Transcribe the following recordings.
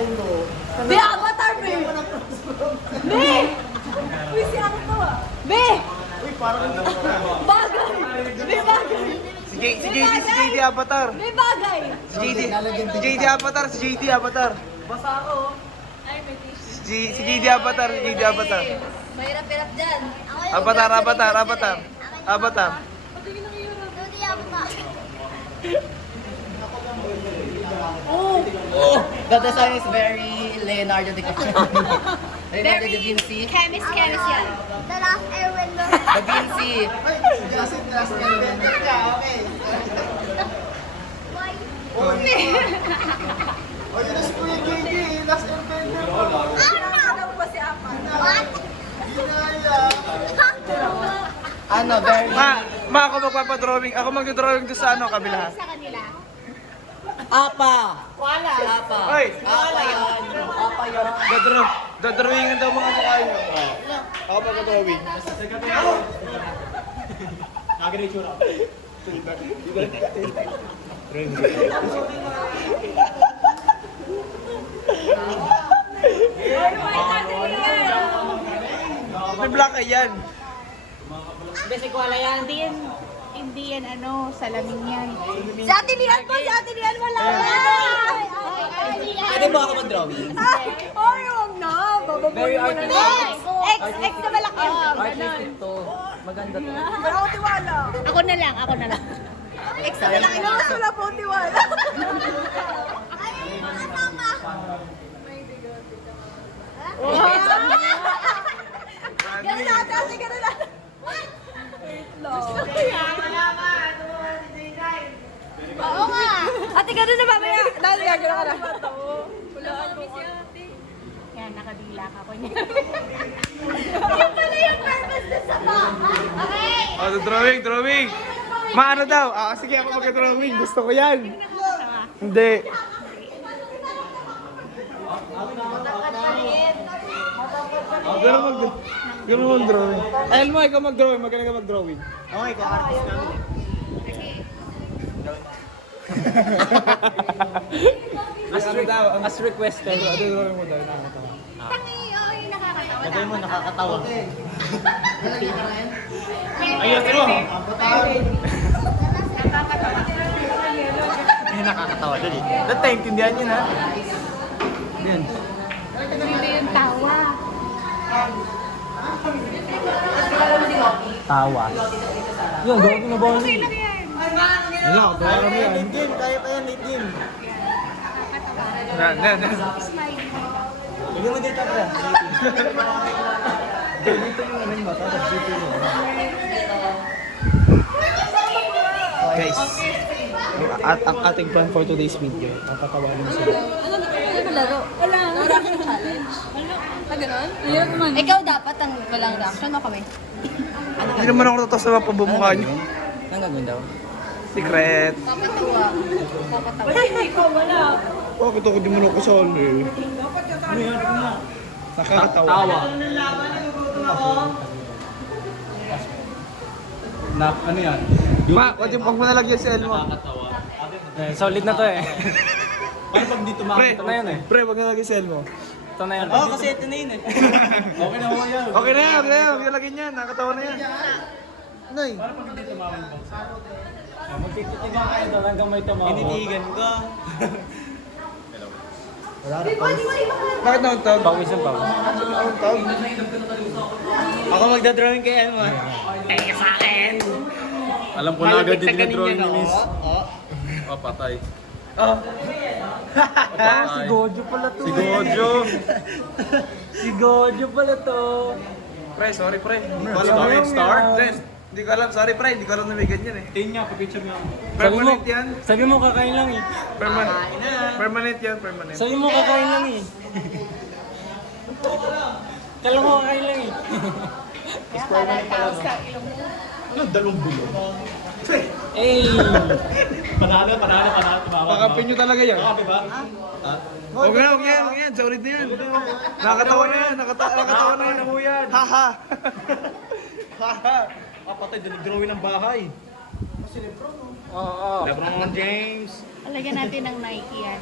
Be, avatar, be! Be! Uy, si ano to ah? Be! Uy, parang Bagay! Be, bagay! Si JD Avatar. Be, bagay! Si JD Avatar, si JD Avatar. Basa ako. Ay, may tissue. Si JD Avatar, si JD Avatar. Mahirap-hirap dyan. Avatar. Oh! The design is very Leonardo DiCaprio. Leonardo da Vinci. Chemist yan. The last airbender. Da Vinci. Last Airbender ka, okay. Why? O, yun po yung JD, Last Airbender. Ano ba si Apa? What? Ano, very... Ma, ako magpapadrawing. Ako magdodrawing doon sa kabila. Sa kanila. Apa. Wala. Si Apa. Hoy! Apa yan. Apa yan. Dodrawingan daw mga mukha nyo. Ako magdodrawing. May black eye yan. Basic wala yan. Hindi yan salamin yan. Si Ate Lian po, wala yan! Pwede mo ako mag-drawing? Ay, huwag na. Very Bababoy mo na. artistic. X na malaki. Artistic to. Maganda to. Wala akong tiwala. Ako na lang. X na malaki. Wala po tiwala. Ay, mga tama. Ganun natin, ate, ganun natin. Oo nga. Ate, ganun na mamaya. Dahil gagawin ka na. Yan, nakadila ka ko niya. Yung pala yung purpose na sa bahay. Okay. Oh, drawing. Ma, ano daw? Sige, ako mag-drawing. Gusto ko yan. Hindi. Ganun mag-drawing. Ayun mo, ikaw mag-drawing. Magaling ka mag-drawing. Okay, ikaw artist namin eh. As requested. Drawing mo daw. Tangi, oo, yung nakakatawa. Lagay mo, nakakatawa. Ayos mo. May nakakatawa dun eh. Dati, intindihan yun ha. Yun. Hindi yung tawa. Tawa. Yun, gawin na ba? Ano, tawa mo yan. Din, kaya pa yan, din. Lagyan mo dito ka. Dito yung ano yung mata, tapos dito yung Guys, ang ating plan for today's video, nakatawanan mo sila. Ano laro? Wala akong challenge. Ganon? Ayaw naman. Ikaw dapat ang walang reaction o kami? Hindi naman ako tatas na mapabumukha nyo. Anong gagawin daw? Secret. Papatawa. Ay, ikaw wala. Bakit ako di mo na kasali? Nakakatawa. Tawa. Na, ano yan? Ma, wag mo nalagyan si Elmo. Solid na to eh. Paano pag dito Pre, ito na yun eh. pre, wag nalagyan si Elmo. Ito na yun. Oo, kasi ito na yun eh. Okay na ho yan. Okay na yan, huwag nalagyan yan. Nakakatawa na yan. Nay. Magtitibang kayo doon hanggang may tumawag. Initigan ka. Bakit nauntog? Pawis ang pawis. Nauntog? Ako magdadrawing kay Elmo. Teka sa akin! Alam ko na agad din yung drawing ni Miss. Papatay. Si Gojo pala to. Si Gojo. Si Gojo pala to. Pre, sorry pre. Star? Hindi ko alam, sorry pre, hindi ko alam na may ganyan eh. Tingin niya, pa-picture niya. Permanent yan. Sabi mo kakain lang eh. Permanent yan, permanent. Sabi mo kakain lang eh. Kala mo kakain lang eh. Ano, dalawang bulo? Eh! Panalo. Pakapin nyo talaga yan. Kape ba? Huwag yan. Sorry na yan. Nakakatawa na yan, nakakatawa na yan. Haha. Haha. Patay, drawing ng bahay. Oo. LeBron James. Palagyan natin ng Nike yan.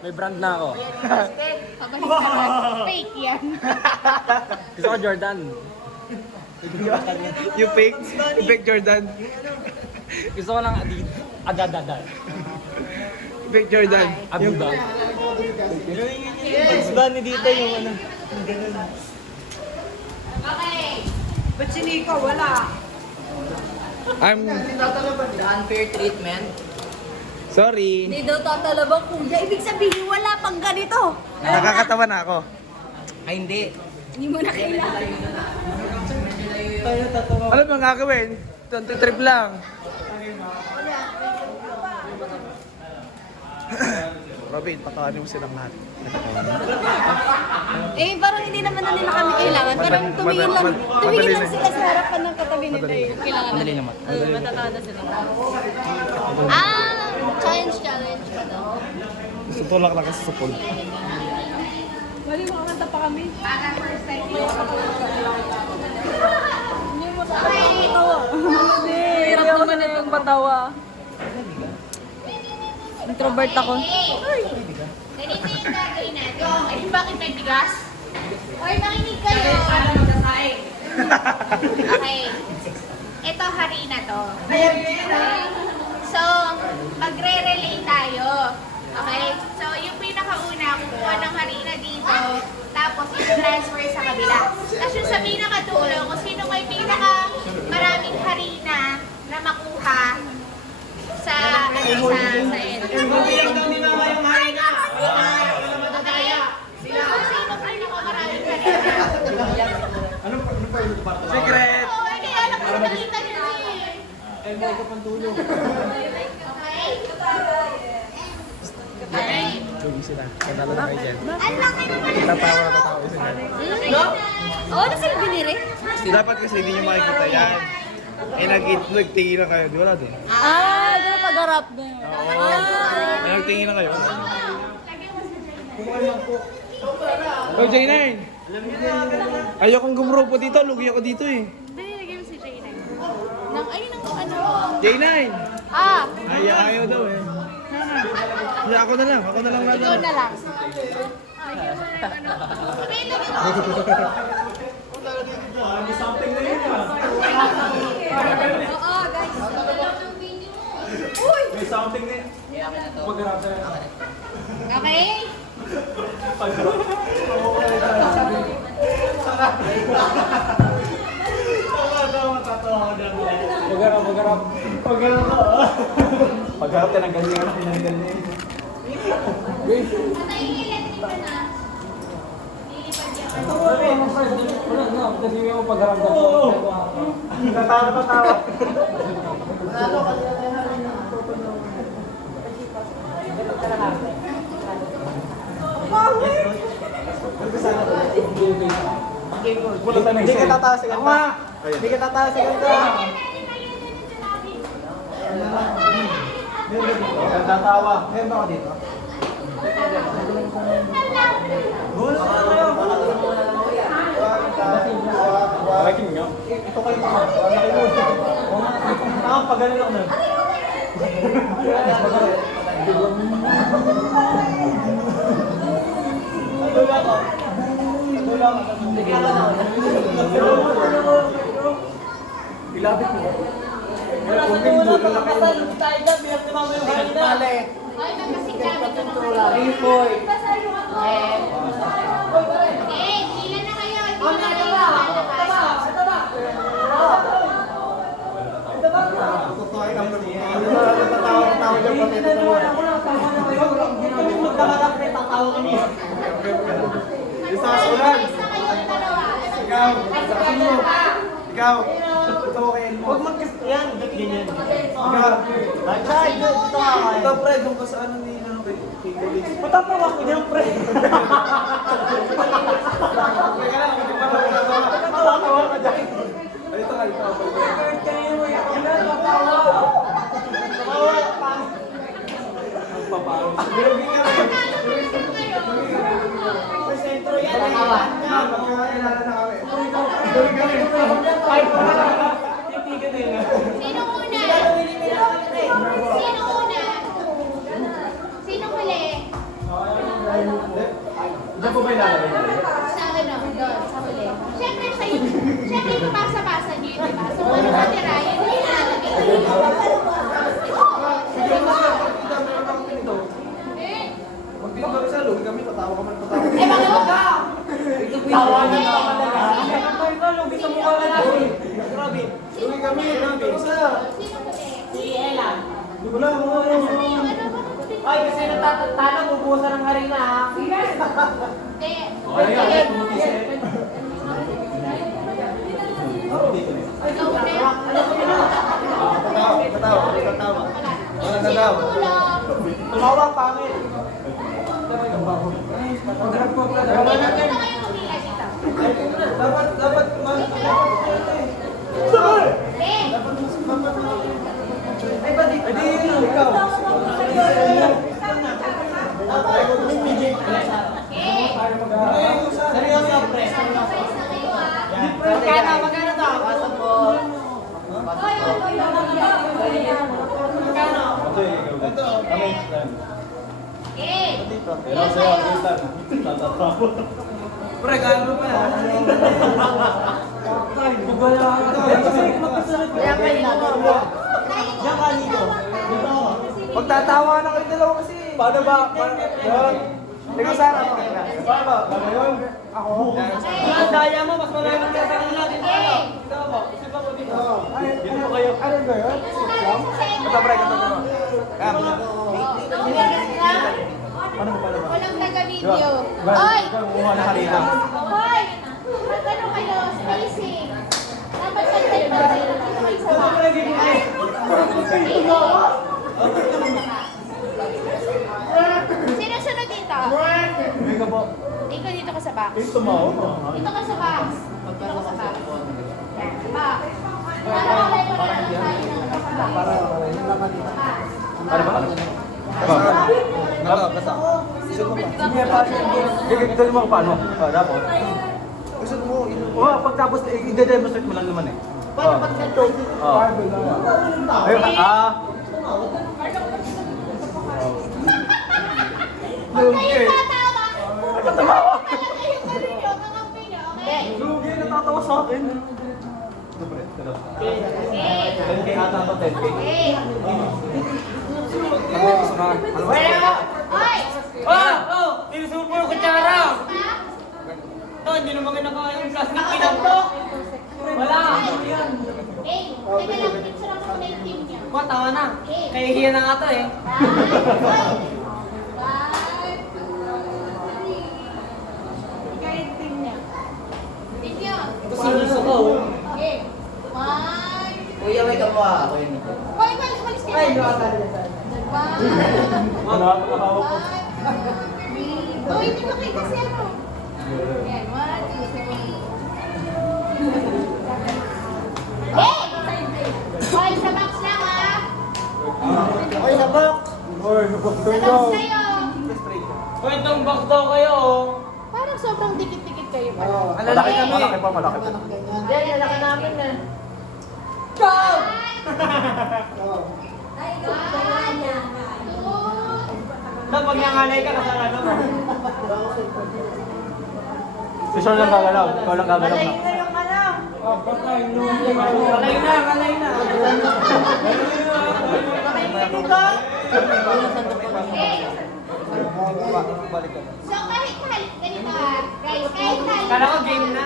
May brand na ako. Pabalik fake yan. Gusto ko Jordan. Yung fake? Yung fake Jordan? Gusto ko lang Adadada. Fake Jordan? Abuda. Okay. Ba't si Nico? Wala. I'm The unfair treatment. sorry. Hindi daw tatalabang kuya. Ibig sabihin, wala pang ganito. Nakakatawa na ako. Ay, hindi. Hindi mo na kailangan. Ano bang gagawin? 20 trip lang. Robin, patawanin mo silang lahat. Eh, parang hindi naman na nila kami kailangan. Parang tumingin lang madali lang. sila sa harapan ng katabi nila. Kailangan Madali naman. matatalo sila. Challenge ka daw. Gusto tulak lang kasi sa pool. Mali, makakanta pa kami. Para first time mo. Hindi mo sa patawa. Hirap naman itong patawa. Introvert ako. Ganito yung gagawin natin. Ay, bakit may bigas? Hoy, makinig kayo. Okay. Ito, harina to. So, magre-relay tayo. Okay? So, yung pinakauna, kukuha ng harina dito, tapos i-transfer sa kabila. Tapos yung sa pinakadulo, kung sino may pinaka maraming harina na makuha sa end. Kung sino pinakamaraming harina. Secret! Oo, hindi. Alam ko sa nakita niyo eh. Okay? Lugi sila. Panalo na kayo dyan. Ang laki naman. Tatawa na tatawa sila. Oo, na sila biniri? Dapat kasi hindi nyo makikita yan. Eh, nagtingin na kayo. Di wala din. Doon pag-harap na yun. Eh, nagtingin na kayo. Oh, J9! Ayokong gumrupo dito. Lugi ako dito eh. Nilagay mo si Jayna. Nang, ayun ang ano. J9! Ayaw daw eh. Kaya ako na lang Ikaw na lang. Okay? Pagharap ka ng ganyan. Hindi ka tatawa sa ganda. Hindi ka tatawa sa ganda. Ganda tawa. Meron ba ako dito? Liking nyo? Ito kayo pa. Pag ganun ako nun. Ilapit mo. Ay, magkasing gamit ko ng Okay, pila na kayo. Pila na kayo. Isa sa ulan. Isa kayo ang dalawa. Ikaw. Ikaw. Ito ko kayo. Huwag yan. Ganyan. Ikaw. Ay, dito ka. Ito, pre. Doon ka sa ano ni Patapawak ko niyan, pre. Teka lang. Patapawak ka dyan. Dito ka. Dito Sino una? Sino una? ko ba ilalagay? Sa ano, doon, sa huli. Siyempre, siyempre, pabasa-basa niyo yun, diba? So, ano natira, yun yung ilalagay sa iyo. Magpinag kami sa lugi kami, tatawa ka man, tatawa. Eh, bakit mo? Tawa na naman talaga. Ito, lugi sa mukha na natin. Grabe. Lugi kami, grabe. Sino huli? Si Ella. Wala, mga Ano yung ano ba? Ay, kasi natatanang ubusan ng harina ha. Hindi. Ikaw huli? Tatawa. Wala Sino tatawa. tulong? Tumawa, pangit. Sino kayo pumila dito? Dapat, Eh, Ay, di ikaw. Seryoso, pre. surprise na kayo ah. Magkano to? Pasok po. Eh, Pre, gano'n pa yan. Kaya kayo mo. Diyan ka dito. Pagtatawa na kayo dalawa kasi. Paano ba? Ikaw, Sarah. Paano ba? Paano yun? Ako. okay. Daya mo, mas maraming ka sa kanila dito. Eh, Ikaw mo, isa pa mo dito. Dito po kayo. Ano ba yun? Ito, pre, ito. Kaya, paano ba? walang taga-video. Oy! Kumuha na harina. Hoy! Magkano kayo? Spacing. Dapat magkano kayo sa bahay. Sino sunod dito? Ikaw po. Ikaw dito ka sa box. Ito mo. Dito ka sa box. Dito ka sa box. Yan, box. Para malay mo na lang tayo ng box. Ano ba? Basta. Sige, gagawin mo paano? Dapat. Gusto mo, pagtapos, i-demonstrate mo lang naman eh. Paano pag ganito? Ayun, Huwag kayong tatawa. Tatawa kayo kanino, mga Pino, okay? Lugi, natatawa sa akin. Okay. 10K ata to, 10K. Okay. Hoy! Oh! Tinusupo yung kutsara! Pa? Ito, hindi naman kinakain yung plastic pinagtok! Wala! Eh, teka lang, picture ako muna yung team niya. Ko, tawa na. Kaya hiya na nga to eh. Ikaw yung team niya. Team niya. Sinuso ko. Okay. One. Kuya, may kamuha. Ako yun. Hoy, malis ka Ay, na. nakatali na tayo. Ano? Nakahawak ko. Oh, hindi ko kita si ano. Yan, 1, 2, 3. Hey! Hoy, sa box lang ah. Okay, sabak. Oy, Sa box kayo. Kung itong box daw kayo oh. Parang sobrang dikit-dikit kayo pala. Malaki kami. Malaki pa, malaki pa. Yan, lalaki namin na. Dok, pag nangalay ka, kasalanan mo. Si Sean lang gagalaw. Ikaw lang gagalaw na. yung ano. Kalay na, kalay na. Hey! Balik ka. So kahit ganito ah, guys, kahit tayo. Kala ko game na.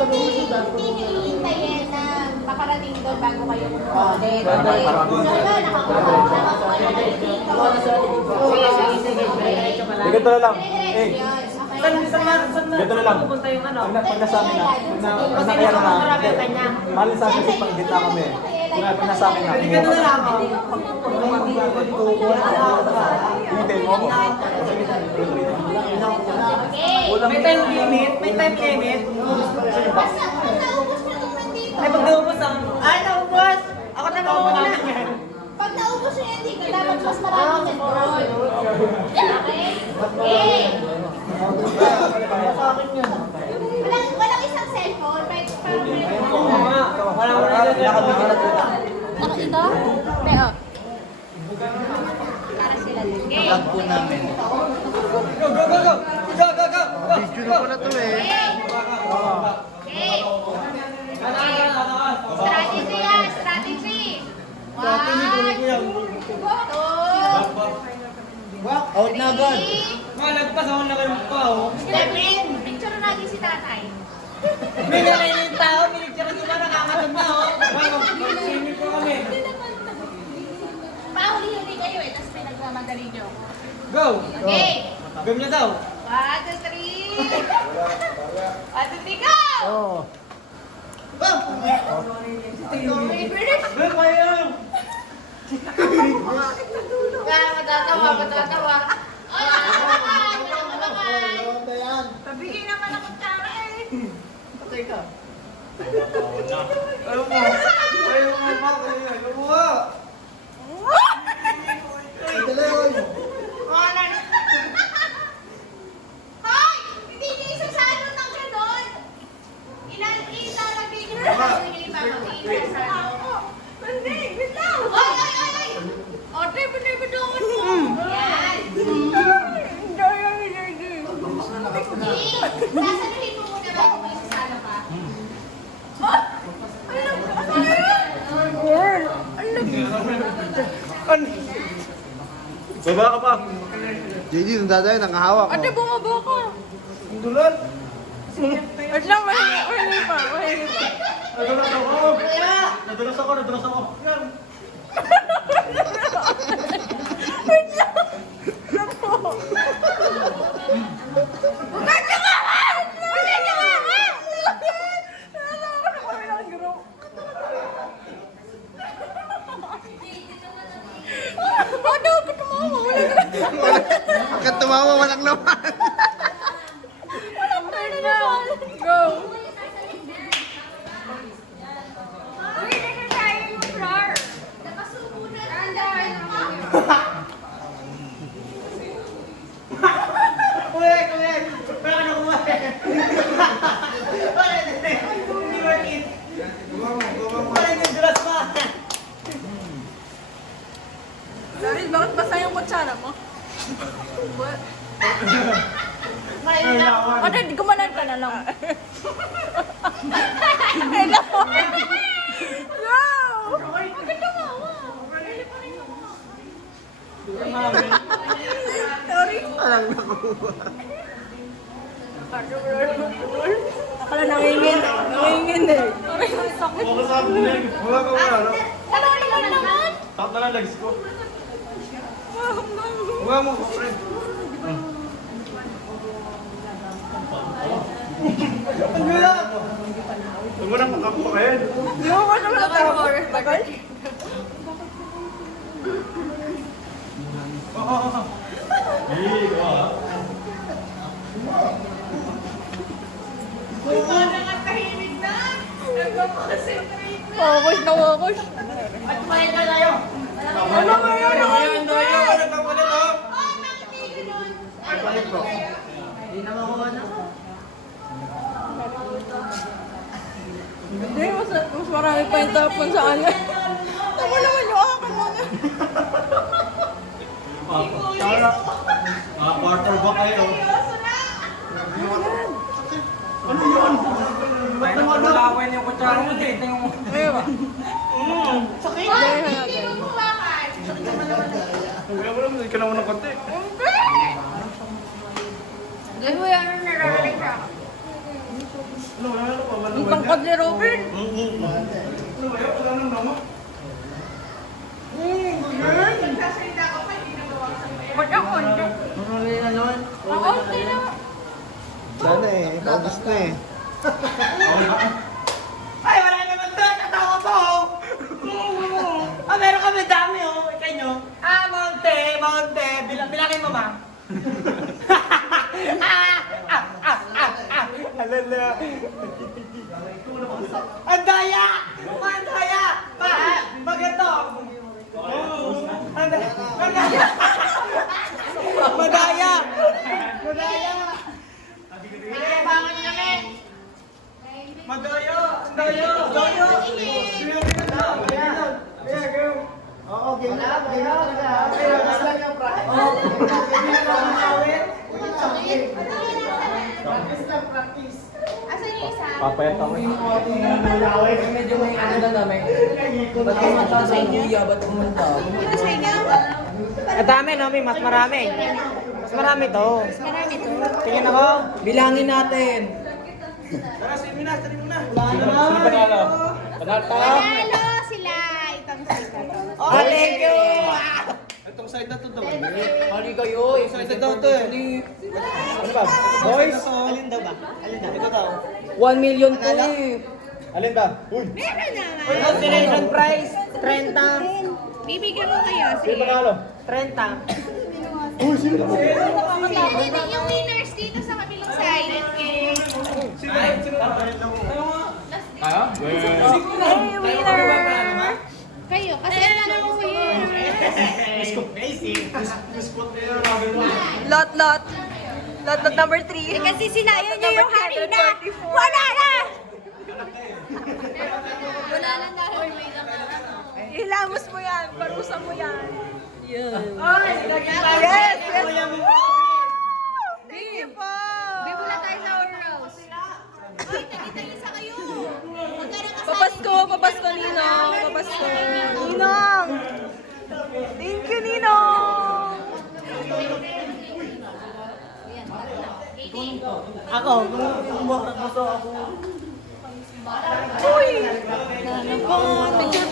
Hindi nyo iintayin na makarating doon bago kayo ulit. So yun, nakakuha kayo dito. Ganito na lang. Eh, Saan Ganito na lang. pupunta yung ano? pag nasabi na, pag nakaya na na, malin sa akin pag gitna kami. Pag nasabi na, Ganito na lang ako. hintayin mo ako. Okay. May time limit? May time limit? Basta kung naubos nyo nung nandito. Ay, pag naubos ang... Ay, naubos! Ako na naubos na. Pag naubos nyo yan dito, dapat mas marami na doon. Okay? Okay. Walang isang cellphone. Oo nga. Wala ko na Ito? Hindi, oh. Para sila vlog po namin. Go, go, go, go! Go, go, go! Video na pala to eh. Okay. Strategy yan, strategy. Out na agad. Malagpas ako na kayo pa, oh. Stepin, picture natin si tatay. May nalain yung tao, minicture ko ba nakakatag na, oh. Mag-swimming po kami. Pauli-huli kayo eh, tapos may nagmamadali nyo. Go! Okay. Gawin na daw. 1, 2, 3. 1, 2, 3, go! Oh. Go, kayo! Kaya matatawa, matatawa. Ay, malaman. Pabigay naman ako tsara eh. Patay ka. Ayaw mo! Ayaw mo ba? Ayaw mo ba? Wala na. Hoy! Hindi niyo isasalo ng ganon. Ilalagay ko na sa inyo isasalo. Hindi, wait lang. Ay, ay, ay, ay. Ote, pinipidungan mo. Yan. Sasaluhin mo muna bago mo isasalo ka. Baba ka pa. JD, nung dadayo, nakahawak mo. Ate, bumaba ka. Ang dulan! Wait lang, mahingi pa. Nadulas ako. Nadulas ako. Bakit tumawa, walang laman. Go! Uy, nagkakain mo, Flor. Nakasubo na. Andahan mo. Kuya! Wala ka na kumain! Hindi worth it! Wala yung dulas pa! Daryl, bakit basa yung kutsara mo? Ate, gumanan ka na lang. Hello! Wow! Bakit tumawa? Sorry. Akala nangingin eh. Sorry, sakit. Ako sa akin din. Wala ka wala, no? Ano naman? Takot na lang legs ko. Wala mo, friend. Ang gula! Huwag mo nang makapakain. Hindi mo ba naman natawag? Tagal? Nakakahimik na. Nagpapakonsentrate na. Focus na focus. At kumain na tayo. Ano ba yun? Ayan, doyo! Nagpapalit, oh! Oh, nakitigil nun. Palit ko. Hindi, mas marami pa yung tapon sa kanya. Tama naman yung akin muna. Quarter back kayo. Seryoso na. Ba't naman nalawan yung kutsara mo, dito yung... Ayaw ba? Hoy, hindi mo bumakan. Kaya mo naman, hindi ka naman ng konti. Dahil mo yan ang nararamig ka. Ano, wala pa. Ang tangkad ni Robin. Ano ba yun? Wala nang nama. Nagsasalita ka pa, hindi na bawasan mo yan. Ba't ako? Hindi. Ako, hindi na. Sana eh, August na eh. Ay, wala naman to! Natawa pa, oh! Meron kami dami, oh! Ikay nyo. Monte! Bilangin mo, ma. Alala. Ang daya! Ang daya! Pag ito! Madaya! Nayabangan kami. Madaya! Ang daya! Daya! Oo, game na talaga. Relax lang yung practice. Asan yung isa? Papayat ako. Medyo may ano na may... Ba't pumunta sa India? Ba't pumunta? Ito sa inyo? Ang dami, no? May mas marami. Mas marami to. Marami to. Tingin ako. Bilangin natin. Tara, sige muna. Tara muna. Sino panalo? Panalo tayo? Panalo sila. Itong side na to. Oh, thank you! Itong side na to daw. Mali kayo. Side na daw to eh. Ano ba? Boys? Alin daw ba? Alin daw? Ito daw. 1 million po eh. Alin ba? Uy! Meron naman. Consideration price, 30. Bibigyan ko kayo. Sino Sige. panalo? 30. Yung winners dito sa kabilang side. Kaya? Hey, winner! Kayo, kasi ano ko Lot number 3. Kasi sinayo niyo yung harina. Wala na! Wala lang dahil may Ilamos mo yan. Parusan mo yan. Yes! Yes! Thank you po! Bibula tayo sa Oros. Uy, tagi-tagisa kayo. Papasko, Ninong. Papasko. Ninong! Thank you, Ninong! Ako, kung gusto ako. Uy! Picture,